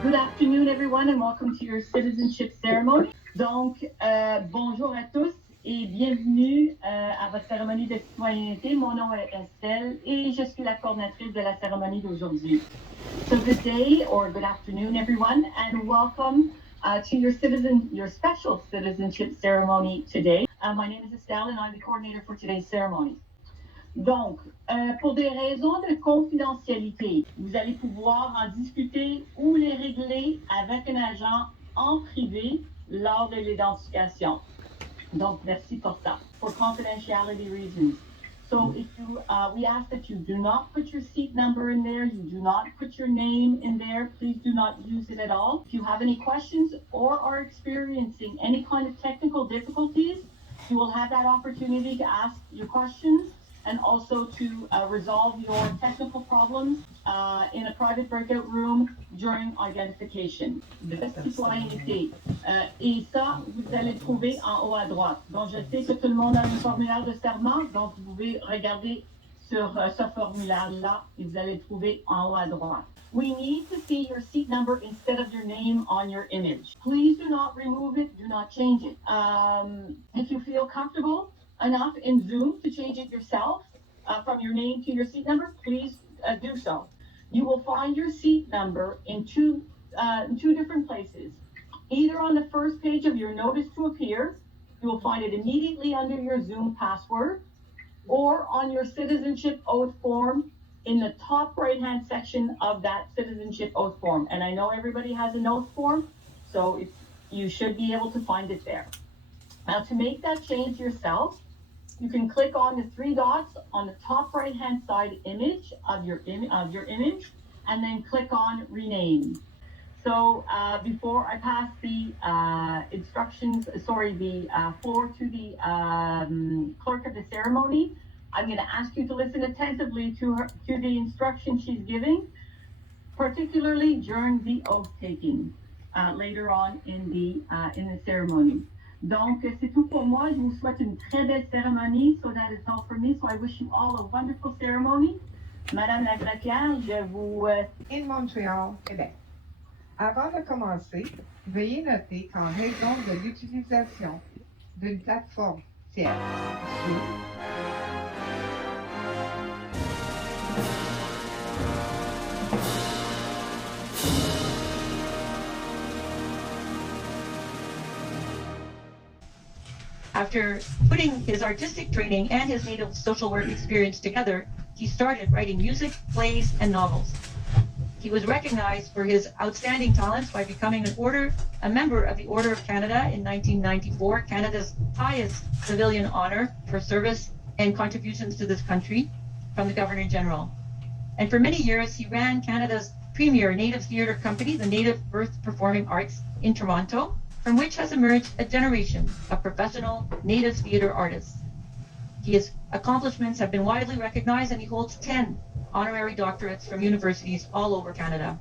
Good afternoon, everyone, and welcome to your citizenship ceremony. Donc, bonjour à tous et bienvenue à votre cérémonie de citoyenneté. Mon nom est Estelle et je suis la coordinatrice de la cérémonie d'aujourd'hui. So good day or good afternoon, everyone, and welcome to your special citizenship ceremony today. My name is Estelle and I'm the coordinator for today's ceremony. Donc, pour des raisons de confidentialité, vous allez pouvoir en discuter ou les régler avec un agent en privé lors de l'identification. Donc, merci pour ça. For confidentiality reasons. So, we ask that you do not put your seat number in there. You do not put your name in there. Please do not use it at all. If you have any questions or are experiencing any kind of technical difficulties, you will have that opportunity to ask your questions and also to resolve your technical problems in a private breakout room during identification. De citoyenneté. Et ça, vous allez le trouver en haut à droite. Donc, je sais que tout le monde a un formulaire de serment, donc vous pouvez regarder sur ce formulaire-là et vous allez le trouver en haut à droite. We need to see your seat number instead of your name on your image. Please do not remove it, do not change it. If you feel comfortable enough in Zoom to change it yourself from your name to your seat number, please do so. You will find your seat number in two different places. Either on the first page of your notice to appear, you will find it immediately under your Zoom password, or on your citizenship oath form in the top right-hand section of that citizenship oath form. And I know everybody has an oath form, so you should be able to find it there. Now, to make that change yourself, you can click on the three dots on the top right-hand side image of your image, and then click on rename. So before I pass the floor to the clerk of the ceremony, I'm going to ask you to listen attentively to the instructions she's giving, particularly during the oath taking later on in the ceremony. Donc, c'est tout pour moi. Je vous souhaite une très belle cérémonie. So that is all for me. So I wish you all a wonderful ceremony. Madame la greffière, je vous... In Montréal, Québec. Avant de commencer, veuillez noter qu'en raison de l'utilisation d'une plateforme tierce, After putting his artistic training and his native social work experience together, he started writing music, plays, and novels. He was recognized for his outstanding talents by becoming a member of the Order of Canada in 1994, Canada's highest civilian honor for service and contributions to this country from the Governor-General. And for many years, he ran Canada's premier Native theatre company, the Native Birth Performing Arts in Toronto, from which has emerged a generation of professional Native theatre artists. His accomplishments have been widely recognized, and he holds 10 honorary doctorates from universities all over Canada.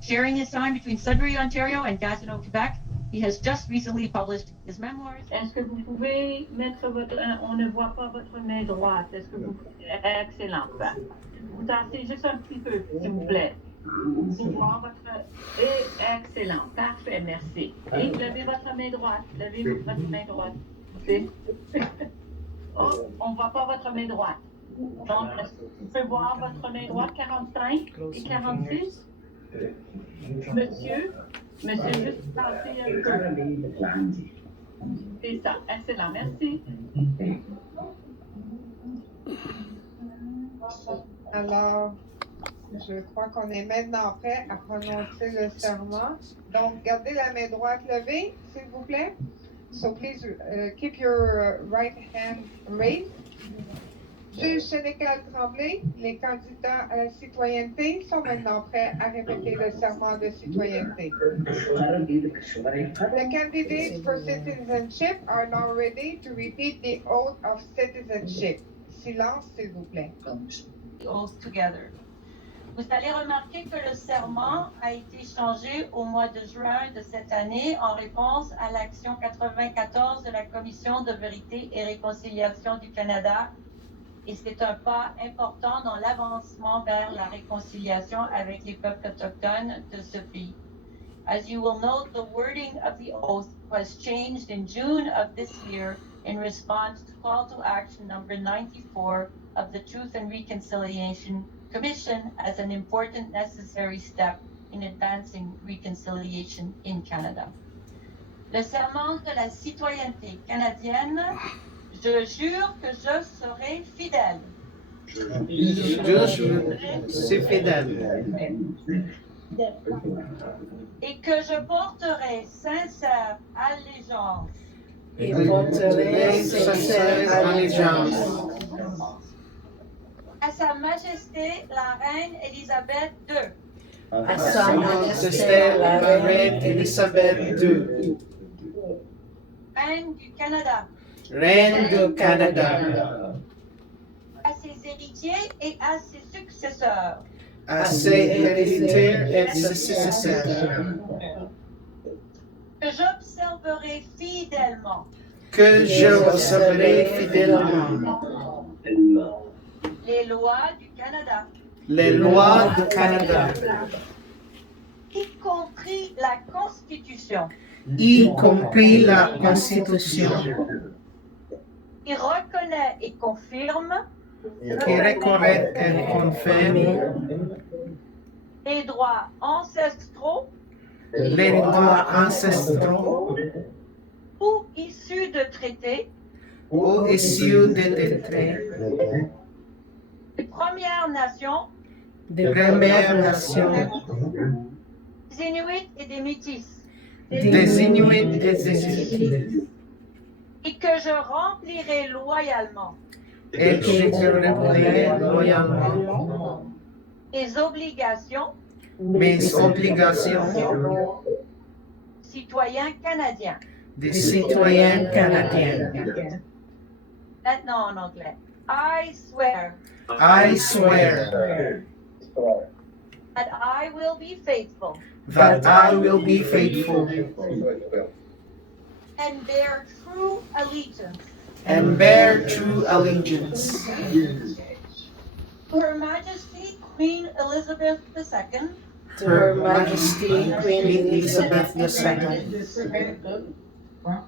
Sharing his time between Sudbury, Ontario and Gatineau, Quebec, he has just recently published his memoirs. Est-ce que vous pouvez mettre on ne voit pas votre main droite. Est-ce que vous... Excellent. Vous tassez juste un petit peu, s'il vous plaît. Pour voir votre... Excellent. Parfait, merci. Et levez votre main droite. Levez votre main droite. Oh, on ne voit pas votre main droite. Donc, vous pouvez voir votre main droite, 45 et 46. Monsieur, juste passer un peu. C'est ça, excellent, merci. Alors, je crois qu'on est maintenant prêt à prononcer le serment. Donc, gardez la main droite levée, s'il vous plaît. So please keep your right hand raised. Juge Sénécal Tremblay, les candidats à la citoyenneté sont maintenant prêts à répéter le serment de citoyenneté. The candidates for citizenship are now ready to repeat the oath of citizenship. Silence, s'il vous plaît. Oath together. Vous allez remarquer que le serment a été changé au mois de juin de cette année en réponse à l'action 94 de la Commission de vérité et réconciliation du Canada. Et c'est un pas important dans l'avancement vers la réconciliation avec les peuples autochtones de ce pays. As you will note, the wording of the oath was changed in June of this year in response to call to action number 94 of the Truth and Reconciliation Commission as an important necessary step in advancing reconciliation in Canada. Le serment de la citoyenneté canadienne, je jure que je serai fidèle. Je suis fidèle. Et que je porterai sincère allégeance Et porterai sincère allégeance à Sa Majesté la Reine Élisabeth II, à Sa Majesté la Reine Élisabeth II, Reine du Canada, Reine du Canada, à ses héritiers et à ses successeurs, à ses héritiers et ses successeurs, que j'observerai fidèlement que j'observerai fidèlement les lois du Canada, les lois du Canada, y compris la Constitution, y compris la Constitution, qui reconnaît et confirme qui reconnaît et confirme les droits ancestraux les droits ancestraux ou issus de traités ou issus des traités des Premières Nations, des Premières Nations, des Inuits et des Métis, des Inuits et des Métis, et que je remplirai loyalement et que je remplirai loyalement les obligations mes obligations citoyens canadiens. de citoyen canadien. Maintenant en anglais. I swear I swear that I will be faithful that I will be faithful and bear true allegiance and bear true allegiance to Her Majesty Queen Elizabeth II, to Her Majesty Queen Elizabeth II,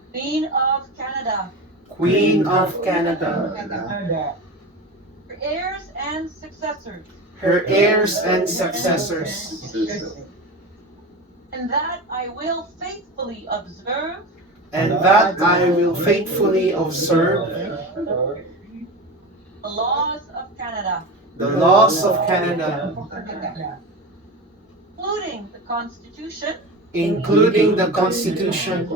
Queen of Canada, Queen of Canada, her heirs and successors, her heirs and successors, and that I will faithfully observe and that I will faithfully observe the laws of Canada, the laws of Canada, including the Constitution, including the Constitution,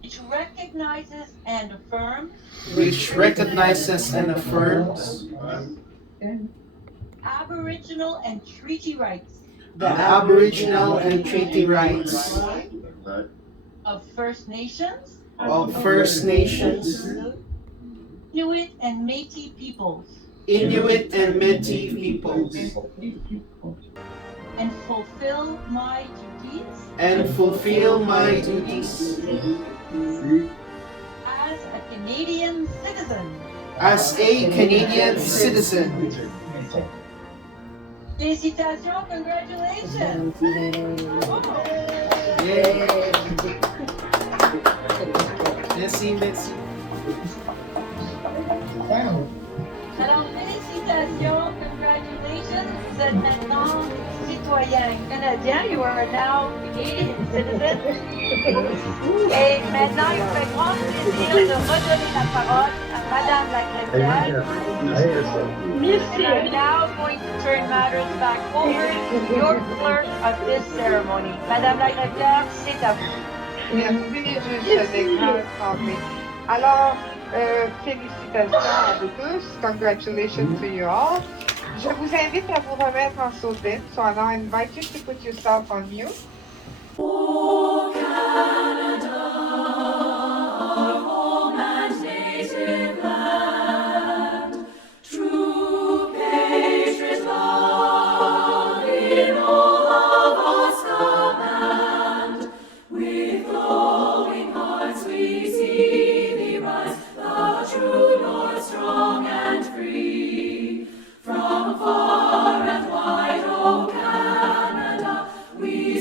which recognizes and affirms which recognizes and affirms Aboriginal and treaty rights the Aboriginal and treaty rights of First Nations, of First Nations, Inuit and Métis peoples, Inuit and Métis peoples, and fulfill my duties and fulfill my duties as a Canadian citizen. as a Canadian citizen. Félicitations, congratulations! Yay! Merci, merci. Alors, félicitations, congratulations, vous êtes maintenant citoyen canadien, you are now Canadian citizen. Et maintenant, il me fait grand plaisir de redonner la parole à Madame la Greffière. Merci. And I'm now going to turn matters back over to your clerk of this ceremony. Madame la Greffière, c'est à vous. Merci, juge Légrand Tremblay. Alors, félicitations à vous tous. Congratulations to you all. Je vous invite à vous remettre en sourdine. So I now invite you to put yourself on mute. O Canada, our home and native land, true patriot love in all of us command. With glowing hearts we see thee rise, the true North, strong and free. From far and wide, O Canada, we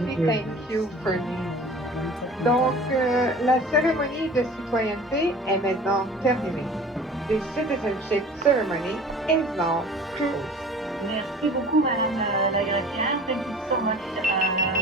aussi thank you for me. Donc, la cérémonie de citoyenneté est maintenant terminée. The citizenship ceremony is now closed. Merci beaucoup, Madame Lagracière. Thank you so much,